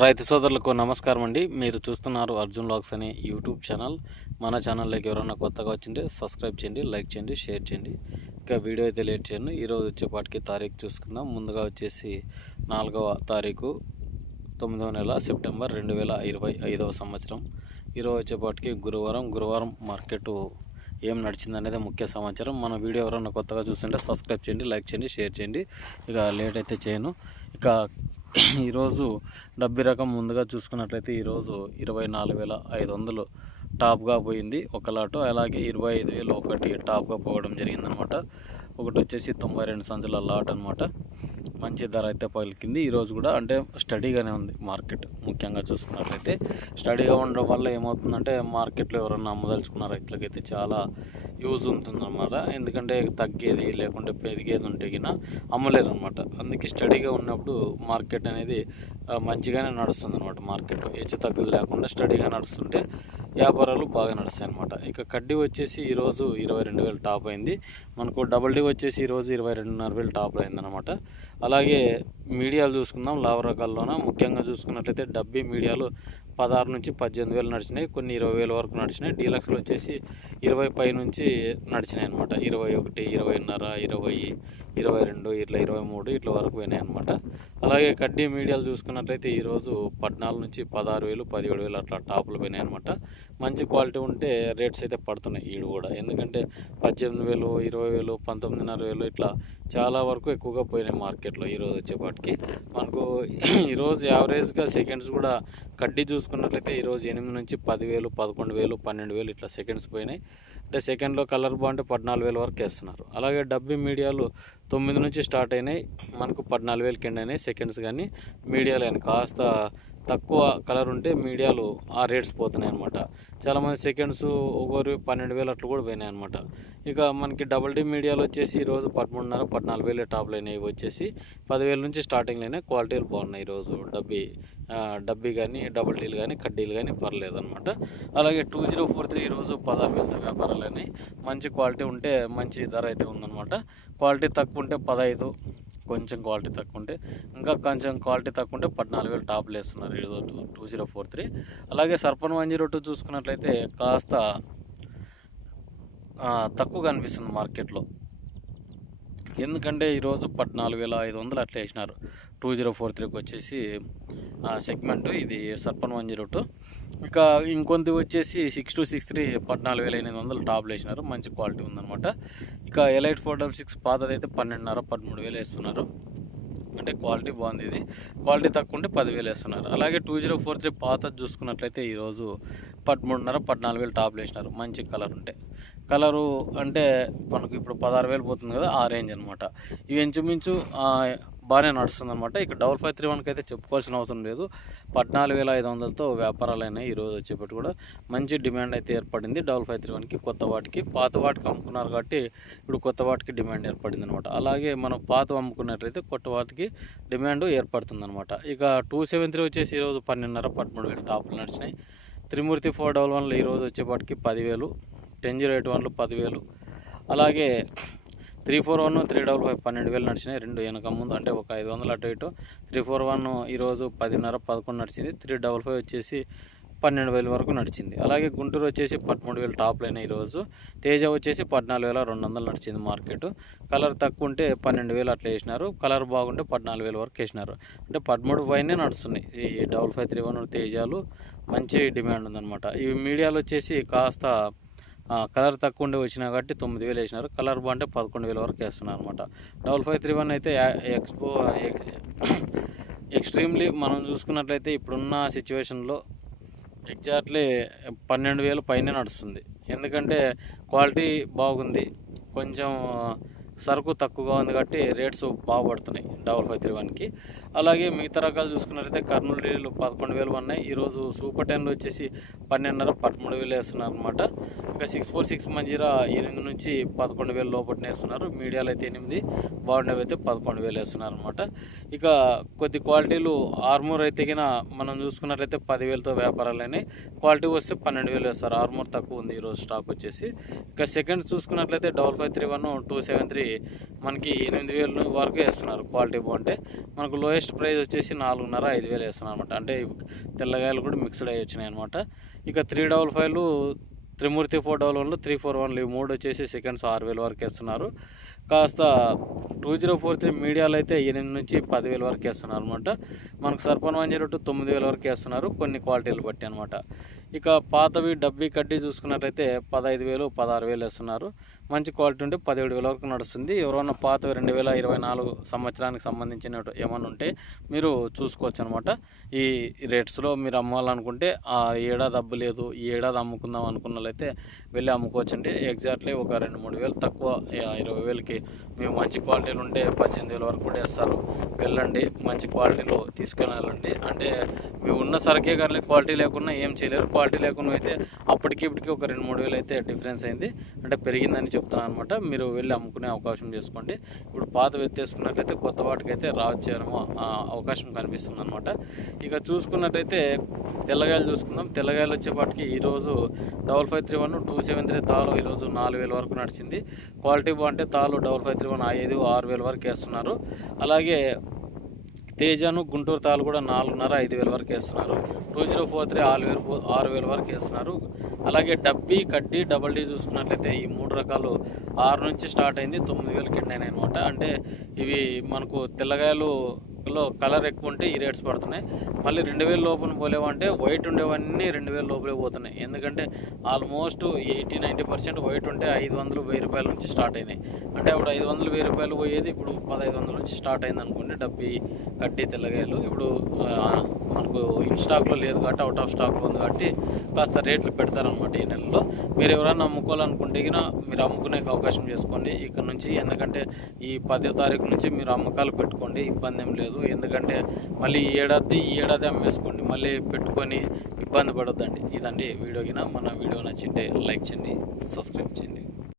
రైతు సోదరులకు నమస్కారం అండి. మీరు చూస్తున్నారు అర్జున్ లాగ్స్ అనే యూట్యూబ్ ఛానల్. మన ఛానల్లోకి ఎవరైనా కొత్తగా వచ్చింటే సబ్స్క్రైబ్ చేయండి లైక్ చేయండి షేర్ చేయండి. ఇంకా వీడియో అయితే లేట్ చేయండి ఈరోజు వచ్చేపాటికి తారీఖు చూసుకుందాం. ముందుగా వచ్చేసి నాలుగవ తారీఖు తొమ్మిదవ నెల సెప్టెంబర్ రెండు వేల ఇరవై ఐదవ సంవత్సరం. ఈరోజు వచ్చేపాటికి గురువారం. గురువారం మార్కెట్ ఏం నడిచింది అనేది ముఖ్య సమాచారం. మన వీడియో ఎవరైనా కొత్తగా చూస్తుంటే సబ్స్క్రైబ్ చేయండి లైక్ చేయండి షేర్ చేయండి. ఇక లేట్ అయితే చేయను. ఇక ఈరోజు డబ్బీ రకం ముందుగా చూసుకున్నట్లయితే ఈరోజు ఇరవై నాలుగు వేల ఐదు వందలు టాప్గా పోయింది. ఒక లాటు అలాగే ఇరవై ఐదు వేలు ఒకటి టాప్గా పోవడం జరిగిందనమాట. ఒకటి వచ్చేసి తొంభై రెండు సంచుల లాట్ అనమాట మంచి ధర అయితే పలికింది ఈరోజు కూడా అంటే స్టడీగానే ఉంది మార్కెట్. ముఖ్యంగా చూసుకున్నట్లయితే స్టడీగా ఉండడం వల్ల ఏమవుతుందంటే మార్కెట్లో ఎవరన్నా అమ్మదలుచుకున్న రైతులకైతే చాలా యూజ్ ఉంటుందన్నమాట. ఎందుకంటే తగ్గేది లేకుంటే పెరిగేది ఉంటే గిన అమ్మలేరు అనమాట అందుకే స్టడీగా ఉన్నప్పుడు మార్కెట్ అనేది మంచిగానే నడుస్తుంది అనమాట మార్కెట్. హెచ్చు తగ్గులు లేకుండా స్టడీగా నడుస్తుంటే వ్యాపారాలు బాగా నడుస్తాయి అనమాట ఇక కడ్డీ వచ్చేసి ఈరోజు ఇరవై రెండు వేలు టాప్ అయింది. మనకు డబల్ డీ వచ్చేసి ఈరోజు ఇరవై రెండున్నర వేలు టాప్ అయిందనమాట అలాగే మీడియాలు చూసుకుందాం లావ రకాల్లోన? ముఖ్యంగా చూసుకున్నట్లయితే డబ్బీ మీడియాలు పదహారు నుంచి పద్దెనిమిది వేలు నడిచినాయి. కొన్ని ఇరవై వేల వరకు నడిచినాయి. డీలక్స్లు వచ్చేసి ఇరవై పై నుంచి నడిచినాయి అనమాట ఇరవై ఒకటి ఇరవైన్నర ఇరవై ఇరవై రెండు ఇట్లా ఇరవై మూడు ఇట్లా వరకు పోయినాయి అనమాట అలాగే కడ్డీ మీడియాలు చూసుకున్నట్లయితే ఈరోజు పద్నాలుగు నుంచి పదహారు వేలు పదిహేడు వేలు అట్లా టాపులు పోయినాయి అనమాట మంచి క్వాలిటీ ఉంటే రేట్స్ అయితే పడుతున్నాయి ఈడు కూడా. ఎందుకంటే పద్దెనిమిది వేలు ఇరవై వేలు పంతొమ్మిదిన్నర వేలు ఇట్లా చాలా వరకు ఎక్కువగా పోయినాయి మార్కెట్లో ఈరోజు వచ్చేపాటికి. మనకు ఈరోజు యావరేజ్గా సెకండ్స్ కూడా కడ్డీ చూసుకున్నట్లయితే ఈరోజు ఎనిమిది నుంచి పదివేలు పదకొండు వేలు పన్నెండు వేలు ఇట్లా సెకండ్స్ పోయినాయి. అంటే సెకండ్లో కలర్ బాగుంటే పద్నాలుగు వేల వరకు వేస్తున్నారు. అలాగే డబ్బీ మీడియాలు తొమ్మిది నుంచి స్టార్ట్ అయినాయి. మనకు పద్నాలుగు వేలు కింద అయినాయి సెకండ్స్ కానీ మీడియాలు కానీ. కాస్త తక్కువ కలర్ ఉంటే మీడియాలు ఆ రేట్స్ పోతున్నాయి అనమాట చాలామంది సెకండ్స్ ఒకరు పన్నెండు వేలు అట్లా కూడా పోయినాయి అనమాట ఇక మనకి డబుల్ డి మీడియాలు వచ్చేసి ఈరోజు పదమూడున్నర పద్నాలుగు వేలు టాప్లు అయినాయి. వచ్చేసి పదివేల నుంచి స్టార్టింగ్లో అయినా క్వాలిటీలు బాగున్నాయి ఈరోజు డబ్బీ డబ్బీ కానీ డబుల్ డీలు కానీ కడ్డీలు కానీ పర్లేదు అనమాట అలాగే టూ జీరో ఫోర్ త్రీ ఈరోజు పదహారు వేలతో వ్యాపారాలు అయినాయి మంచి క్వాలిటీ ఉంటే మంచి ధర అయితే ఉందన్నమాట. క్వాలిటీ తక్కువ ఉంటే పదహైదు కొంచెం క్వాలిటీ తక్కువ ఉంటే ఇంకా కొంచెం క్వాలిటీ తక్కువ ఉంటే పద్నాలుగు వేలు టాప్లు వేస్తున్నారు ఏదో టూ జీరో ఫోర్ త్రీ. అలాగే సర్పన్ వన్ జీరో టూ చూసుకున్నట్లయితే కాస్త తక్కువ తక్కువగా అనిపిస్తుంది మార్కెట్లో. ఎందుకంటే ఈరోజు పద్నాలుగు వేల ఐదు వందలు అట్లా వేసినారు. టూ జీరో ఫోర్ త్రీకి వచ్చేసి సెగ్మెంట్. ఇది సర్పన్ వన్ జీరో టూ. ఇంకా ఇంకొంది వచ్చేసి సిక్స్ టూ సిక్స్ త్రీ పద్నాలుగు వేల ఎనిమిది వందలు టాప్లు వేసినారు. మంచి క్వాలిటీ ఉందన్నమాట. ఇక ఎలైట్ ఫోర్ డబల్ సిక్స్ పాతదైతే పన్నెండున్నర పదమూడు వేలు వేస్తున్నారు. అంటే క్వాలిటీ బాగుంది ఇది. క్వాలిటీ తక్కువ ఉంటే పదివేలు వేస్తున్నారు. అలాగే టూ జీరో ఫోర్ త్రీ పాత చూసుకున్నట్లయితే ఈరోజు పదమూడున్నర పద్నాలుగు వేలు టాప్లు వేసినారు. మంచి కలర్ ఉంటే. కలరు అంటే మనకు ఇప్పుడు పదహారు వేలు పోతుంది కదా ఆ రేంజ్ అనమాట ఇవి ఇంచుమించు బాగానే నడుస్తుంది అనమాట ఇక డబల్ ఫైవ్ త్రీ వన్కి అయితే చెప్పుకోవాల్సిన అవసరం లేదు. పద్నాలుగు వేల ఐదు వందలతో వ్యాపారాలు అయినాయి ఈరోజు వచ్చేపటి కూడా. మంచి డిమాండ్ అయితే ఏర్పడింది డబల్ ఫైవ్ త్రీ వన్కి కొత్త వాటికి. పాత వాటికి అమ్ముకున్నారు కాబట్టి ఇప్పుడు కొత్త వాటికి డిమాండ్ ఏర్పడింది అనమాట అలాగే మనం పాత అమ్ముకున్నట్లయితే కొత్త వాటికి డిమాండ్ ఏర్పడుతుంది అనమాట ఇక టూ సెవెన్ త్రీ వచ్చేసి ఈరోజు పన్నెండున్నర పదమూడు వేలు టాపులు నడిచినాయి. త్రిమూర్తి ఫోర్ డబల్ వన్లు ఈరోజు వచ్చేపాటికి పదివేలు టెన్ జీరో ఎయిట్ వన్లు పదివేలు. అలాగే three four one three double five పన్నెండు వేలు నడిచినాయి. రెండు వెనక ముందు అంటే ఒక ఐదు వందలు అటు ఇటు. త్రీ ఫోర్ వన్ ఈరోజు పదిన్నర పదకొండు నడిచింది. త్రీ డబల్ ఫైవ్ వచ్చేసి పన్నెండు వేల వరకు నడిచింది. అలాగే గుంటూరు వచ్చేసి పదమూడు వేలు టాప్లు లైన్ ఈరోజు. తేజ వచ్చేసి పద్నాలుగు వేల రెండు వందలు నడిచింది మార్కెట్. కలర్ తక్కువ ఉంటే పన్నెండు వేలు అట్లా వేసినారు. కలర్ బాగుంటే పద్నాలుగు వేల వరకు వేసినారు. అంటే పదమూడు పైనే నడుస్తున్నాయి ఈ డబల్ ఫైవ్ త్రీ వన్ తేజాలు. మంచి డిమాండ్ ఉందన్నమాట. ఇవి మీడియాలో వచ్చేసి కాస్త కలర్ తక్కువ ఉండి వచ్చినా కాబట్టి తొమ్మిది వేలు వేసినారు. కలర్ బాగుంటే పదకొండు వేల వరకు వేస్తున్నారు అనమాట డబల్ ఫైవ్ త్రీ వన్ అయితే ఎక్స్పో ఎక్స్ట్రీమ్లీ మనం చూసుకున్నట్లయితే ఇప్పుడున్న సిచ్యువేషన్లో ఎగ్జాక్ట్లీ పన్నెండు వేలు పైనే నడుస్తుంది. ఎందుకంటే క్వాలిటీ బాగుంది. కొంచెం సరుకు తక్కువగా ఉంది కాబట్టి రేట్స్ బాగా పడుతున్నాయి డబల్ ఫైవ్ త్రీ వన్కి అలాగే మిగతా రకాలు చూసుకున్నట్లయితే కర్నూలు డీలు పదకొండు వేలు ఉన్నాయి. ఈరోజు సూపర్ టెన్లు వచ్చేసి పన్నెండున్నర పదమూడు వేలు వేస్తున్నారు అనమాట ఇంకా సిక్స్ ఫోర్ సిక్స్ మంజీరా ఎనిమిది నుంచి పదకొండు వేలు లోపల వేస్తున్నారు. మీడియాలో అయితే ఎనిమిది బాగుండేవి అయితే పదకొండు వేలు వేస్తున్నారు అనమాట ఇక కొద్ది క్వాలిటీలు ఆర్మూర్ అయితే కింద మనం చూసుకున్నట్లయితే పదివేలతో వ్యాపారాలు అయినాయి. క్వాలిటీ వస్తే పన్నెండు వేలు వేస్తారు. ఆర్మూర్ తక్కువ ఉంది ఈరోజు స్టాక్ వచ్చేసి. ఇక సెకండ్ చూసుకున్నట్లయితే double five three one two seven three మనకి ఎనిమిది వేలు వరకు వేస్తున్నారు. క్వాలిటీ బాగుంటే మనకు లోయెస్ట్ ప్రైస్ వచ్చేసి నాలుగున్నర ఐదు వేలు వేస్తున్నారు అనమాట అంటే తెల్లగాయలు కూడా మిక్స్డ్ అయ్యి వచ్చినాయి అనమాట ఇక త్రీ డబల్ ఫైవ్లు త్రిమూర్తి ఫోర్ డబల్ వన్లు త్రీ ఫోర్ వన్లు ఈ మూడు వచ్చేసి సెకండ్స్ ఆరు వేల వరకు వేస్తున్నారు. కాస్త టూ జీరో ఫోర్ త్రీ మీడియాలో అయితే ఎనిమిది నుంచి పదివేల వరకు వేస్తున్నారు అనమాట మనకు సర్పన్ వన్ జీరో టూ తొమ్మిది వేల వరకు వేస్తున్నారు. కొన్ని క్వాలిటీలు బట్టి అనమాట ఇక పాతవి డబ్బీ కడ్డీ చూసుకున్నట్లయితే పదహైదు వేలు పదహారు వేలు వేస్తున్నారు. మంచి క్వాలిటీ ఉంటే పదిహేడు వేల వరకు నడుస్తుంది. ఎవరైనా పాతవి రెండు వేల ఇరవై నాలుగు సంవత్సరానికి సంబంధించిన ఏమైనా ఉంటే మీరు చూసుకోవచ్చు అనమాట ఈ రేట్స్లో మీరు అమ్మాలనుకుంటే ఆ ఏడాది అబ్బు లేదు ఈ ఏడాది అమ్ముకుందాం అనుకున్న వాళ్ళైతే వెళ్ళి అమ్ముకోవచ్చు అండి ఎగ్జాక్ట్లీ ఒక రెండు మూడు వేలు తక్కువ ఇరవై వేలకి మేము మంచి క్వాలిటీ క్వాలిటీలు ఉంటే పద్దెనిమిది వేల వరకు కూడా వేస్తారు వెళ్ళండి మంచి క్వాలిటీలో తీసుకొని వెళ్ళండి అంటే మీ ఉన్న సరికే కానీ క్వాలిటీ లేకుండా ఏం చేయలేరు. క్వాలిటీ లేకుండా అయితే అప్పటికి ఇప్పటికి ఒక రెండు మూడు వేలు అయితే డిఫరెన్స్ అయింది. అంటే పెరిగిందని చెప్తున్నాను అనమాట మీరు వెళ్ళి అమ్ముకునే అవకాశం చేసుకోండి. ఇప్పుడు పాత ఎత్తేసుకున్నట్లయితే కొత్త వాటికైతే రావచ్చేమో అవకాశం కనిపిస్తుంది అనమాట ఇక చూసుకున్నట్టయితే తెల్లగాయలు చూసుకుందాం. తెల్లగాయలు వచ్చేపాటికి ఈరోజు double five three one two seven three తాలు ఈరోజు నాలుగు వేల వరకు నడిచింది. క్వాలిటీ బాగుంటే తాలు డబల్ ఫైవ్ త్రీ వన్ ఐదు ఆరు ఆరు వేల వరకు వేస్తున్నారు. అలాగే తేజాను గుంటూరు తాలు కూడా నాలుగున్నర ఐదు వేల వరకు వేస్తున్నారు. టూ జీరో ఫోర్ త్రీ ఆరు వేలు ఆరు వేల వరకు వేస్తున్నారు. అలాగే డబ్బీ కడ్డీ డబల్ డీ చూసుకున్నట్లయితే ఈ మూడు రకాలు ఆరు నుంచి స్టార్ట్ అయింది తొమ్మిది వేలకి ఎండ్ అయినాయి అనమాట అంటే ఇవి మనకు తెల్లగాయలు లో కలర్ ఎక్కువ ఉంటే ఈ రేట్స్ పడుతున్నాయి. మళ్ళీ రెండు వేల లోపల పోలేవంటే వైట్ ఉండేవన్నీ రెండు వేల లోపలే పోతున్నాయి. ఎందుకంటే almost eighty ninety percent white ఉంటే ఐదు వందలు వెయ్యి రూపాయల నుంచి స్టార్ట్ అయినాయి అంటే అప్పుడు ఐదు వందలు వెయ్యి రూపాయలు పోయేది ఇప్పుడు పదహైదు వందల నుంచి స్టార్ట్ అయింది అనుకోండి. డబ్బి కడ్డీ తెల్లగాయలు. ఇప్పుడు మనకు ఇన్ స్టాక్లో లేదు కాబట్టి అవుట్ ఆఫ్ స్టాక్లో ఉంది కాబట్టి కాస్త రేట్లు పెడతారనమాట ఈ నెలలో. మీరు ఎవరైనా అమ్ముకోవాలనుకుంటే మీరు అమ్ముకునే అవకాశం చేసుకోండి. ఇక్కడ నుంచి ఎందుకంటే ఈ పదో తారీఖు నుంచి మీరు అమ్మకాలు పెట్టుకోండి. ఇబ్బంది ఏం లేదు. ఎందుకంటే మళ్ళీ ఈ ఏడాది ఈ ఏడాది అమ్మేసుకోండి మళ్ళీ పెట్టుకొని ఇబ్బంది పడొద్దండి. ఇదండి వీడియోకిన మన వీడియో నచ్చింటే లైక్ చేయండి సబ్స్క్రైబ్ చేయండి.